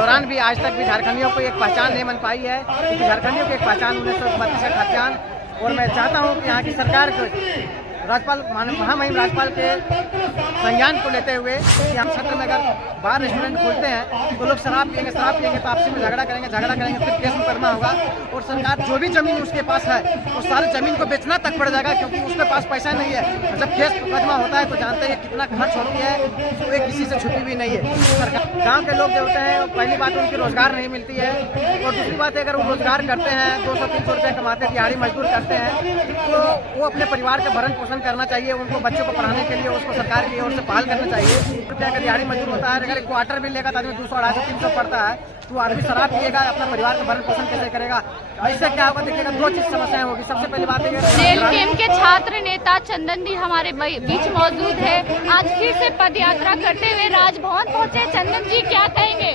दौरान भी आज तक भी झारखंडियों को एक पहचान नहीं बन पाई है, क्योंकि झारखंडियों की एक पहचान 1932 का खाद्यान्न। और मैं चाहता हूँ कि यहाँ की सरकार को राज्यपाल महामहिम राज्यपाल के संज्ञान को लेते हुए कि हम क्षेत्र में अगर बार रेस्टोरेंट खोलते हैं तो लोग शराब पियेंगे तो आपसी में झगड़ा करेंगे फिर केस मुकदमा होगा। और सरकार जो भी जमीन उसके पास है वो सारी जमीन को बेचना तक पड़ जाएगा, क्योंकि उसके पास पैसा नहीं है। जब केस मुकदमा होता है तो जानते हैं कितना खर्च होती है, तो एक किसी से छुपी भी नहीं है। सरकार गाँव के लोग जो होते हैं, पहली बात उनकी रोजगार नहीं मिलती है, और दूसरी बात है अगर वो रोजगार करते हैं 200-300 रुपये कमाते हैं, दिहाड़ी मजदूर करते हैं, तो वो अपने परिवार का भरण पोषण करना चाहिए। उनको बच्चों को पढ़ाने के लिए उसको सरकार की ओर से पहल करना चाहिए। रुपया का दिहाड़ी मजदूर होता है, अगर क्वार्टर भी लेगा तो आदमी 200-250-300 पड़ता है, तो आदमी शराब पिएगा, अपना परिवार का भरण पोषण कैसे करेगा? इससे क्या होगा देखिएगा, दो चीज समस्याएं होगी। सबसे पहली बात है जेएलकेएम के छात्र नेता चंदन जी हमारे बीच मौजूद है। आज फिर से पद यात्रा करते हुए राजभवन पहुंचे। चंदन जी क्या कहेंगे?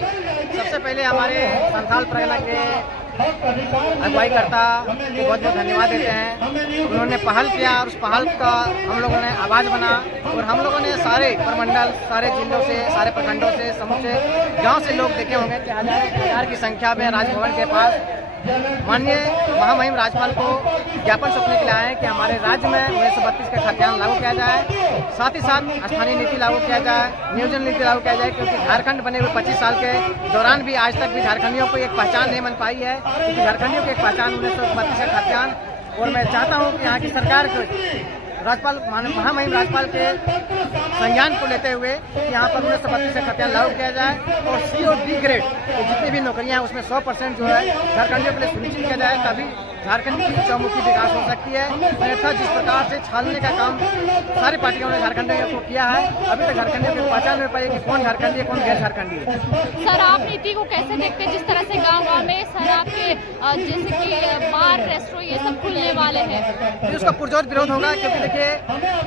सबसे पहले हमारे संथाल परगना के अगुवाई करता बहुत बहुत धन्यवाद देते हैं। उन्होंने पहल किया और उस पहल का हम लोगों ने आवाज़ बना, और हम लोगों ने सारे प्रमंडल, सारे जिलों से, सारे प्रखंडों से, समूचे गांव से लोग देखे होंगे कि हजार की संख्या में राजभवन के पास माननीय महामहिम राज्यपाल को ज्ञापन सौंपने के लिए आए हैं कि हमारे राज्य में 1932 का खाद्यान्न लागू किया जाए, साथ ही साथ स्थानीय नीति लागू किया जाए, नियोजन नीति लागू किया जाए, क्योंकि झारखंड बने हुए 25 साल के दौरान भी आज तक भी झारखंडियों को एक पहचान नहीं बन पाई है, क्योंकि झारखंडियों की एक पहचान 1932 का खाद्यान्न। और मैं चाहता हूँ कि यहाँ की सरकार को राज्यपाल महामहिम राज्यपाल के संज्ञान को लेते हुए कि यहाँ पर 1932 का खाद्यान्न लागू किया जाए, और सी और डी ग्रेड जितनी भी नौकरियाँ हैं उसमें 100% जो है झारखंडियों के लिए सुनिश्चित किया जाए, तभी झारखंड की चौमुखी विकास हो सकती है। अन्यथा जिस प्रकार से छानने का काम सारी पार्टियों ने झारखंडियों को किया है, अभी तक झारखंडियों की पहचान नहीं पाई कि कौन झारखंडी है, कौन गैर झारखंडी है। शराब नीति को कैसे देखते हैं, जिस तरह से गाँव में शराब के जैसे कि बार, रेस्टोरेंट ये सब खुलने वाले हैं? उसका पुरजोर विरोध होगा, क्योंकि देखिए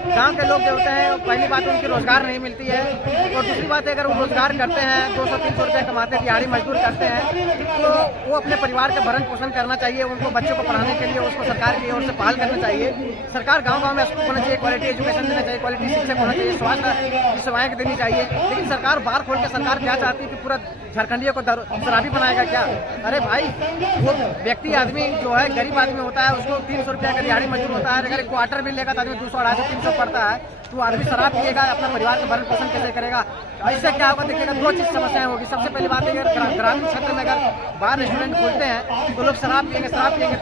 गांव के लोग जो होते हैं, पहली बात उनकी रोजगार नहीं मिलती है, और दूसरी बात है अगर वो रोजगार करते हैं 200-300 रुपये कमाते हैं, दिहाड़ी मजदूर करते हैं, तो वो अपने परिवार का भरण पोषण करना चाहिए। उनको बच्चों को पढ़ाने के लिए उसको सरकार की ओर से पहल करना चाहिए। सरकार गांव-गांव में स्कूल होना चाहिए, क्वालिटी एजुकेशन देना चाहिए, क्वालिटी शिक्षक होना चाहिए, स्वास्थ्य की सेवाएं देनी चाहिए। लेकिन सरकार बार खोल के सरकार क्या चाहती है कि पूरा झारखंडियों को शराबी बनाएगा क्या? अरे भाई, वो व्यक्ति आदमी जो है गरीब आदमी होता है, उसको 300 रुपया का दिहाड़ी मजदूर होता है, अगर क्वार्टर भी लेगा तो आदमी 200-250-300 पड़ता है, तो आदमी शराब पिएगा, अपना परिवार का भरण पोषण कैसे करेगा? इससे क्या होगा देखिएगा, दो चीज समस्याएं होगी। सबसे पहली बात है अगर ग्रामीण क्षेत्र में अगर बार रेस्टोरेंट खोलते हैं तो लोग शराब पियेंगे तो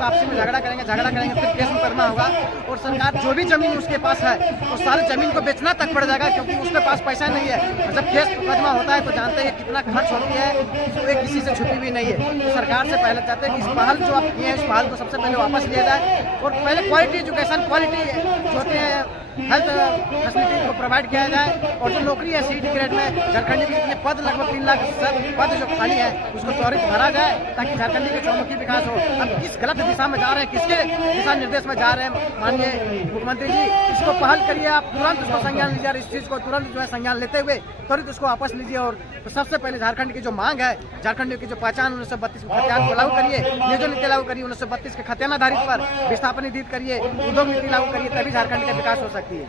आपसी में झगड़ा करेंगे फिर केस मुकदमा होगा। और सरकार जो भी जमीन उसके पास है वो सारी जमीन को बेचना तक पड़ जाएगा, क्योंकि उसके पास पैसा नहीं है। जब केस मुकदमा होता है तो जानते हैं कितना खर्च होती है, तो एक किसी से छुपी भी नहीं है। तो सरकार से पहले चाहते हैं कि इस पहल जो आप किए हैं, इस पहल को सबसे पहले वापस लिया जाए, और पहले क्वालिटी एजुकेशन, क्वालिटी जो होते हैं हेल्थ फैसिलिटी को प्रोवाइड किया जाए। और जो नौकरी है सीडी ग्रेड में झारखंडी के जितने पद, लगभग 3 लाख पद जो खाली है, उसको त्वरित भरा जाए, ताकि झारखंडी की चौमुखी विकास हो। अब किस गलत दिशा में जा रहे हैं, किसके दिशा निर्देश में जा रहे हैं माननीय मुख्यमंत्री जी, इसको पहल करिए, आप तुरंत उसको संज्ञान लीजिए, और इस चीज़ को तुरंत जो है संज्ञान लेते हुए त्वरित उसको वापस लीजिए। और तो सबसे पहले झारखंड की जो मांग है, झारखंड की जो पहचान 1932 के खाद्यान्न को लागू करिए, नियोजन नीति लागू करिए, 1932 के खाद्यान्न आधारित पर विस्थापन नीति करिए, उद्योग नीति लागू करिए, तभी झारखंड का विकास हो सकती है।